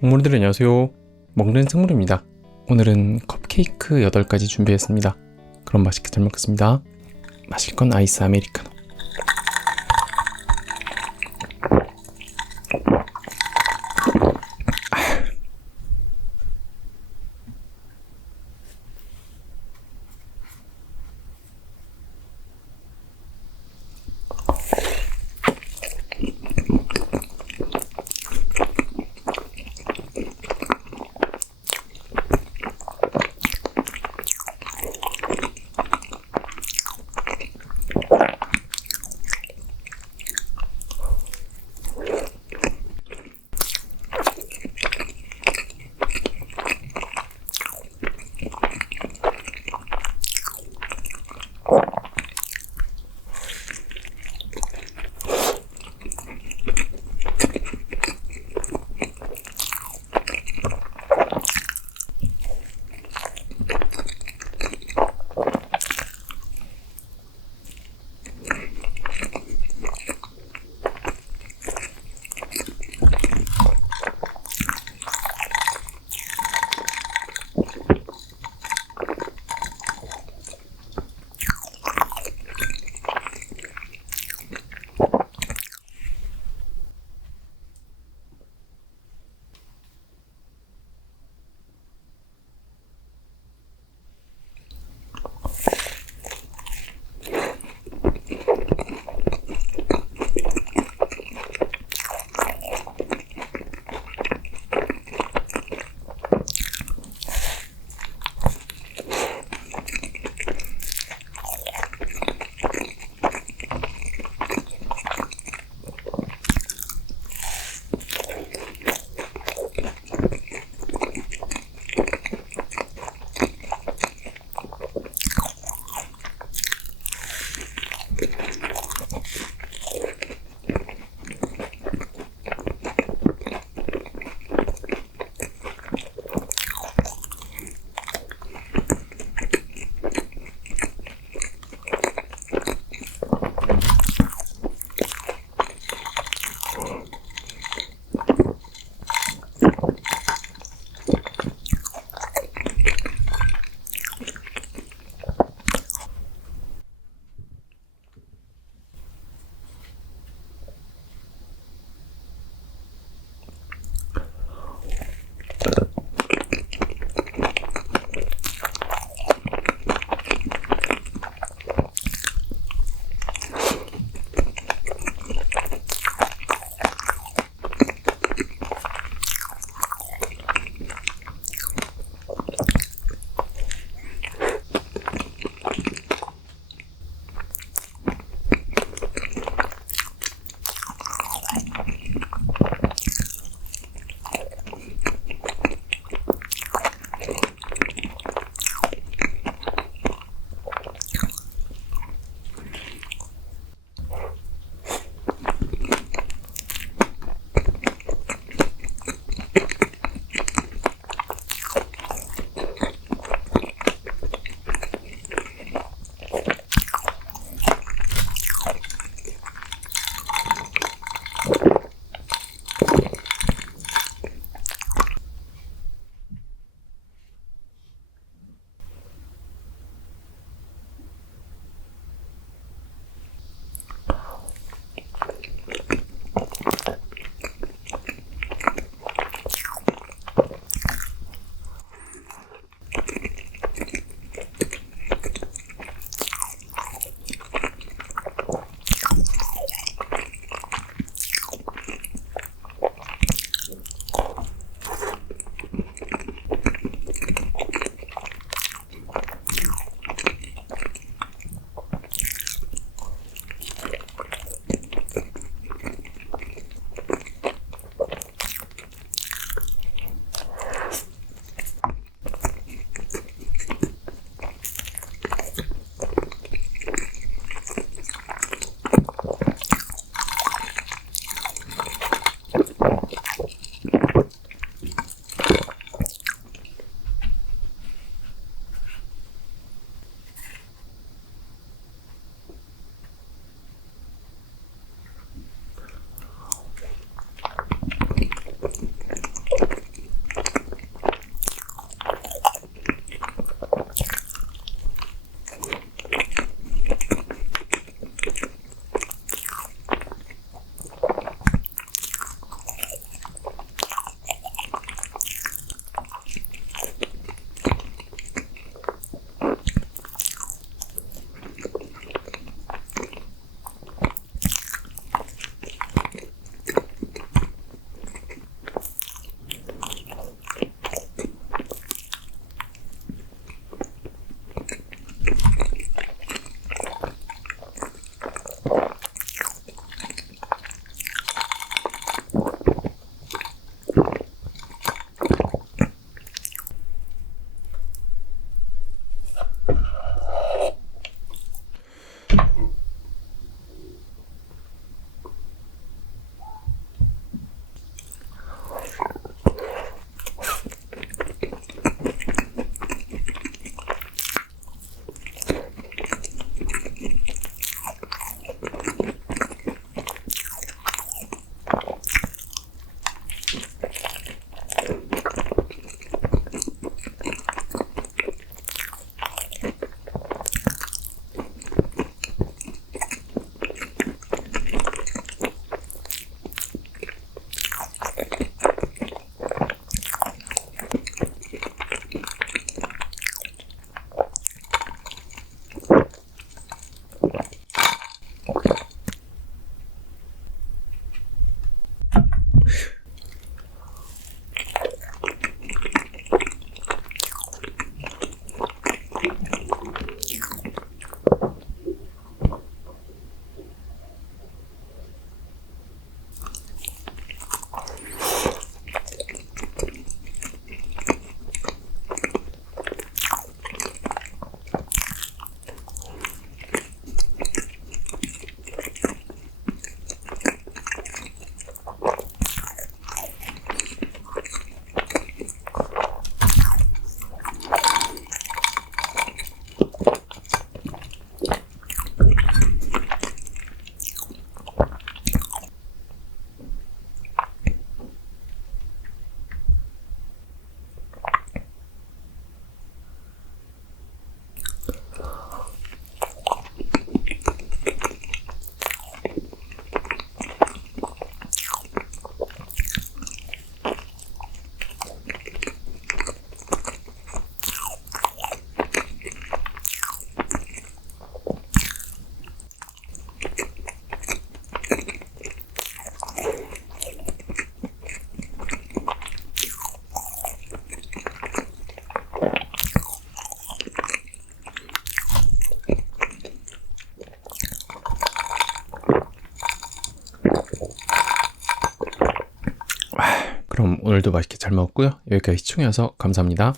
동물들 안녕하세요. 먹는 생물입니다. 오늘은 컵케이크 8가지 준비했습니다. 그럼 맛있게 잘 먹겠습니다. 마실 건 아이스 아메리카노. 그럼 오늘도 맛있게 잘 먹었고요. 여기까지 시청해주셔서 감사합니다.